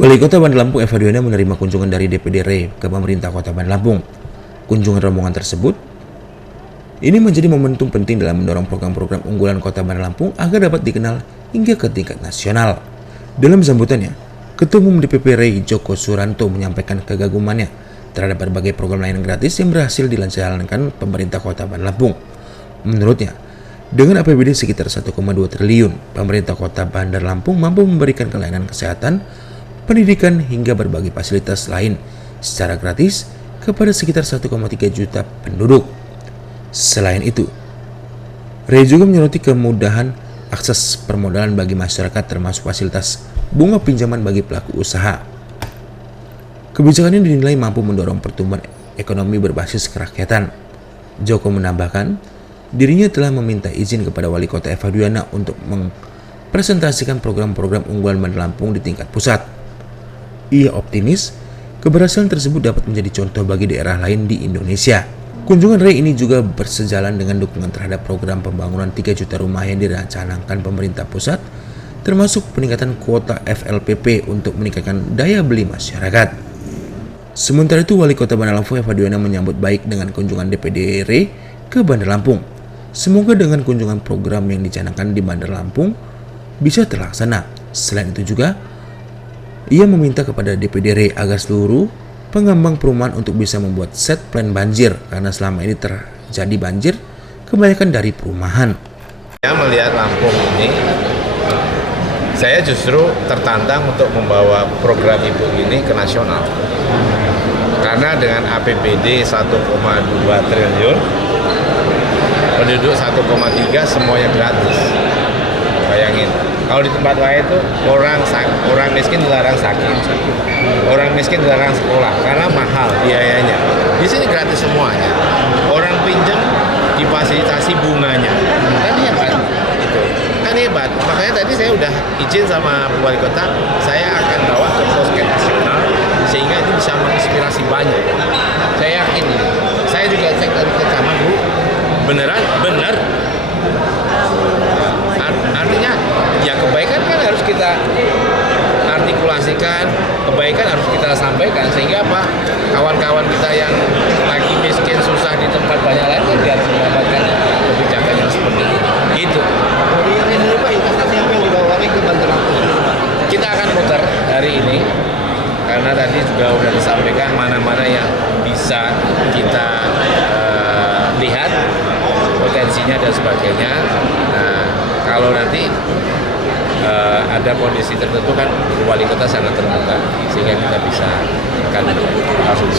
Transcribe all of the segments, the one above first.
Wali Kota Bandar Lampung Eva Duyana menerima kunjungan dari DPD RI ke pemerintah Kota Bandar Lampung. Kunjungan rombongan tersebut ini menjadi momentum penting dalam mendorong program-program unggulan Kota Bandar Lampung agar dapat dikenal hingga ke tingkat nasional. Dalam sambutannya, Ketua Umum DPP RI Joko Suranto menyampaikan kagagumannya terhadap berbagai program layanan gratis yang berhasil dijalankan pemerintah Kota Bandar Lampung. Menurutnya, dengan APBD sekitar 1,2 triliun, pemerintah Kota Bandar Lampung mampu memberikan layanan kesehatan, pendidikan hingga berbagai fasilitas lain secara gratis kepada sekitar 1,3 juta penduduk. Selain itu, RI juga menyoroti kemudahan akses permodalan bagi masyarakat termasuk fasilitas bunga pinjaman bagi pelaku usaha. Kebijakan ini dinilai mampu mendorong pertumbuhan ekonomi berbasis kerakyatan. Joko menambahkan, dirinya telah meminta izin kepada Wali Kota Eva Duyana untuk mempresentasikan program-program unggulan Bandar Lampung di tingkat pusat. Ia optimis keberhasilan tersebut dapat menjadi contoh bagi daerah lain di Indonesia. Kunjungan RI ini juga bersejalan dengan dukungan terhadap program pembangunan 3 juta rumah yang direncanakan pemerintah pusat, termasuk peningkatan kuota FLPP untuk meningkatkan daya beli masyarakat. Sementara itu, Wali Kota Bandar Lampung Eva Duyana menyambut baik dengan kunjungan DPD RI ke Bandar Lampung. Semoga dengan kunjungan program yang dicanangkan di Bandar Lampung bisa terlaksana. Selain itu juga, ia meminta kepada DPD RI agar seluruh pengembang perumahan untuk bisa membuat set plan banjir karena selama ini terjadi banjir kebanyakan dari perumahan. Saya melihat Lampung ini, saya justru tertantang untuk membawa program ibu ini ke nasional. Karena dengan APBD 1,2 triliun, penduduk 1,3 semuanya gratis. Bayangin, kalau di tempat lain itu orang miskin dilarang sakit, orang miskin dilarang sekolah karena mahal biayanya. Di sini gratis semuanya. Orang pinjam difasilitasi bunganya. Kan hebat, itu kan hebat. Makanya tadi saya udah izin sama Wali Kota, saya akan bawa ke Posket Nasional sehingga itu bisa menginspirasi banyak. Saya yakin ini. Saya juga cek dari kecaman, Bu, beneran benar. Artinya ya kebaikan kan harus kita artikulasikan, kebaikan harus kita sampaikan sehingga apa, kawan-kawan kita yang lagi miskin susah di tempat banyak lain kan dia harus mendapatkan kebijakan yang seperti ini. Gitu. Ini Pak, investasi apa yang dibawa ke Bandar Lampung? Kita akan putar hari ini karena tadi juga sudah disampaikan mana-mana yang bisa kita lihat potensinya dan sebagainya. Nah, kalau nanti ada kondisi tertentu kan Wali Kota sangat terbuka sehingga kita bisa akan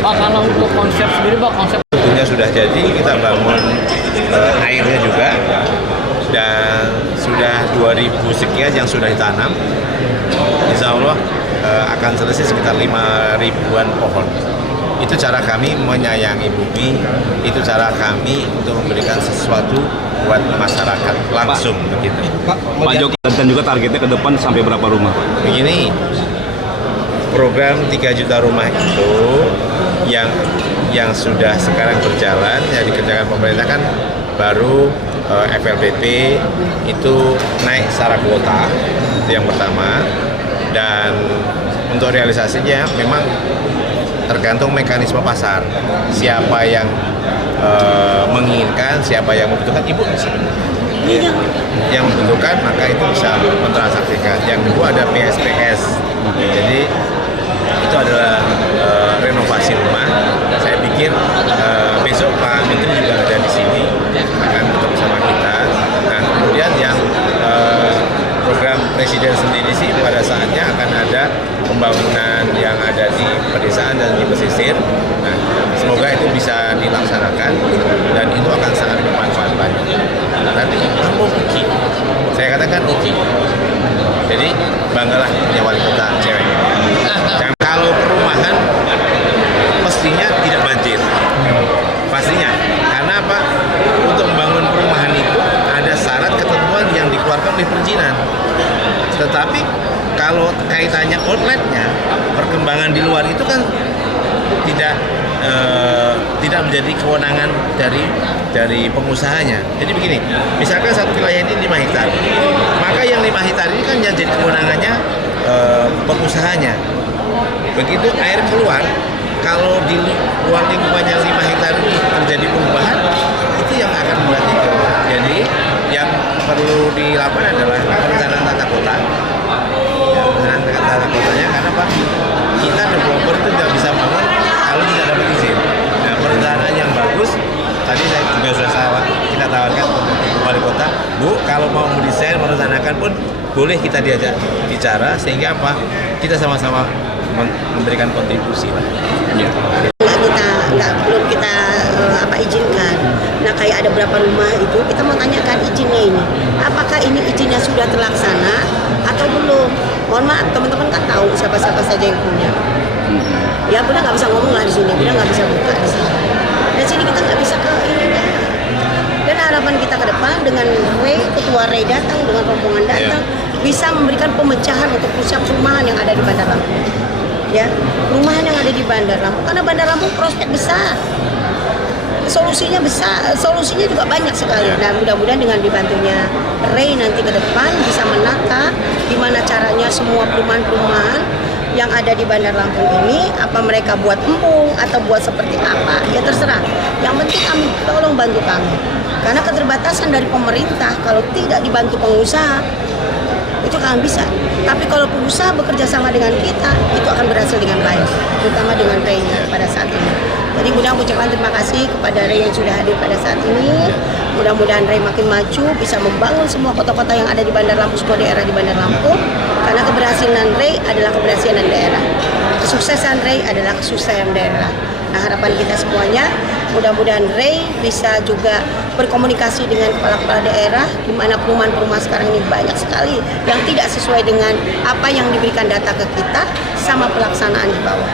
Pak, kalau untuk konsep sendiri Pak, konsep tentunya sudah jadi, kita bangun airnya juga dan sudah 2000 sekian yang sudah ditanam. Insya Allah akan selesai sekitar 5.000-an pohon. Itu cara kami menyayangi bumi, itu cara kami untuk memberikan sesuatu buat masyarakat langsung begitu. Pak Joko, dan juga targetnya ke depan sampai berapa rumah? Begini, program 3 juta rumah itu yang sudah sekarang berjalan, yang dikerjakan pemerintah kan baru FLPP itu naik secara kuota, itu yang pertama. Dan untuk realisasinya memang tergantung mekanisme pasar. Siapa yang menginginkan, siapa yang membutuhkan, ibu yang membutuhkan maka itu bisa mentransaksikan. Yang kedua ada PSPS. Jadi itu adalah renovasi rumah. Saya pikir besok Pak Menteri juga ada di sini akan bersama kita. Nah, kemudian yang program Presiden sendiri sih pada saatnya akan ada pembangunan yang ada di pedesaan dan di pesisir. Nah, semoga itu bisa dilaksanakan dan itu akan sangat bermanfaat banyak. Nanti Lampung uji, saya katakan uji. Jadi banggalah punya wali kota cewek. Dan kalau perumahan pastinya tidak banjir, pastinya. Karena apa? Untuk membangun perumahan itu ada syarat ketentuan yang dikeluarkan oleh perizinan. Tetapi kalau kaitannya outletnya, perkembangan di luar itu kan tidak menjadi kewenangan dari pengusahanya. Jadi begini, misalkan satu wilayah ini 5 hektar, maka yang 5 hektar ini kan yang jadi kewenangannya pengusahanya. Begitu air keluar, kalau di luar lingkungannya 5 hektar ini terjadi perubahan, itu yang akan mematikan. Jadi yang perlu dilakukan adalah perencanaan tata kota. Ya, perencanaan tata kotanya, karena Pak, kita developer itu tidak bisa bangun kalau tidak dapat izin. Nah, perencanaan yang bagus, tadi saya juga sudah kita tawarkan ke wali kota, Bu, kalau mau mendesain, merencanakan pun boleh kita diajak bicara, sehingga apa? Kita sama-sama memberikan kontribusi lah. Ya. Belum kita izinkan. Nah, kayak ada berapa rumah itu kita mau tanyakan izinnya ini. Apakah ini izinnya sudah terlaksana atau belum? Mohon maaf, teman-teman kan tahu siapa-siapa saja yang punya. Ya, Bunda nggak bisa ngomong lah di sini. Bunda nggak bisa buka di sini. Di sini kita nggak bisa ke ininya. Dan harapan kita ke depan dengan Ketua Ray datang, dengan rombongan datang, bisa memberikan pemecahan untuk pusat perumahan yang ada di Bandar Lampung. Ya, perumahan yang ada di Bandar Lampung, karena Bandar Lampung prospek besar, solusinya besar, solusinya juga banyak sekali. Nah, mudah-mudahan dengan dibantunya Ray nanti ke depan bisa menata gimana caranya semua perumahan-perumahan yang ada di Bandar Lampung ini, apa mereka buat embung atau buat seperti apa, ya terserah. Yang penting kami tolong bantu kami, karena keterbatasan dari pemerintah kalau tidak dibantu pengusaha itu akan bisa. Tapi kalau pengusaha bekerja sama dengan kita, itu akan berhasil dengan baik, terutama dengan Ray pada saat ini. Jadi mudah ucapkan terima kasih kepada Ray yang sudah hadir pada saat ini. Mudah-mudahan Ray makin maju, bisa membangun semua kota-kota yang ada di Bandar Lampung, semua daerah di Bandar Lampung. Karena keberhasilan Ray adalah keberhasilan daerah. Kesuksesan Ray adalah kesuksesan daerah. Nah, harapan kita semuanya, mudah-mudahan Ray bisa juga berkomunikasi dengan kepala-kepala daerah, di mana perumahan-perumahan sekarang ini banyak sekali yang tidak sesuai dengan apa yang diberikan data ke kita sama pelaksanaan di bawah.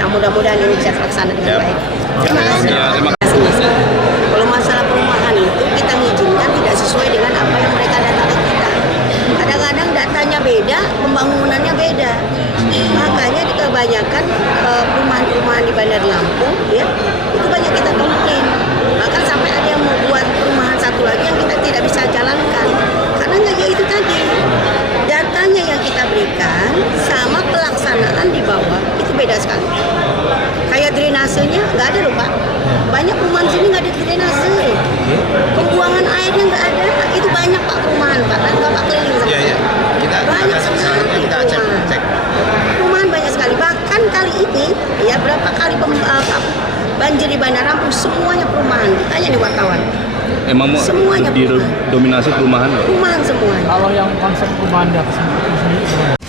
Nah, mudah-mudahan ini bisa terlaksana dengan baik. Terima kasih. Terima kasih. Kalau masalah perumahan itu kita mengizinkan tidak sesuai dengan apa yang mereka data ke kita. Kadang-kadang datanya beda, pembangunannya beda. Makanya di kebanyakan perumahan-perumahan di Bandar Lampung, ya, itu banyak kita komplain. Bahkan sampai ada yang mau buat perumahan satu lagi yang kita tidak bisa jalankan. Karena nggak ya itu tadi, datanya yang kita berikan sama pelaksanaan di bawah itu beda sekali. Kayak drainasenya nggak ada loh Pak. Banyak perumahan sini nggak ada drainase. Pembuangan airnya nggak ada. Itu banyak Pak perumahan Pak. Nanti Bapak keliling sama saya. Banyak sekali kita cek. Perumahan banyak sekali. Bahkan kali ini ya berapa kali banjir di Bandar Lampung semuanya perumahan. Tanya nih wartawan. Emang Semuanya didominasi perumahan? Perumahan semuanya. Kalau yang konsep perumahan di atas ini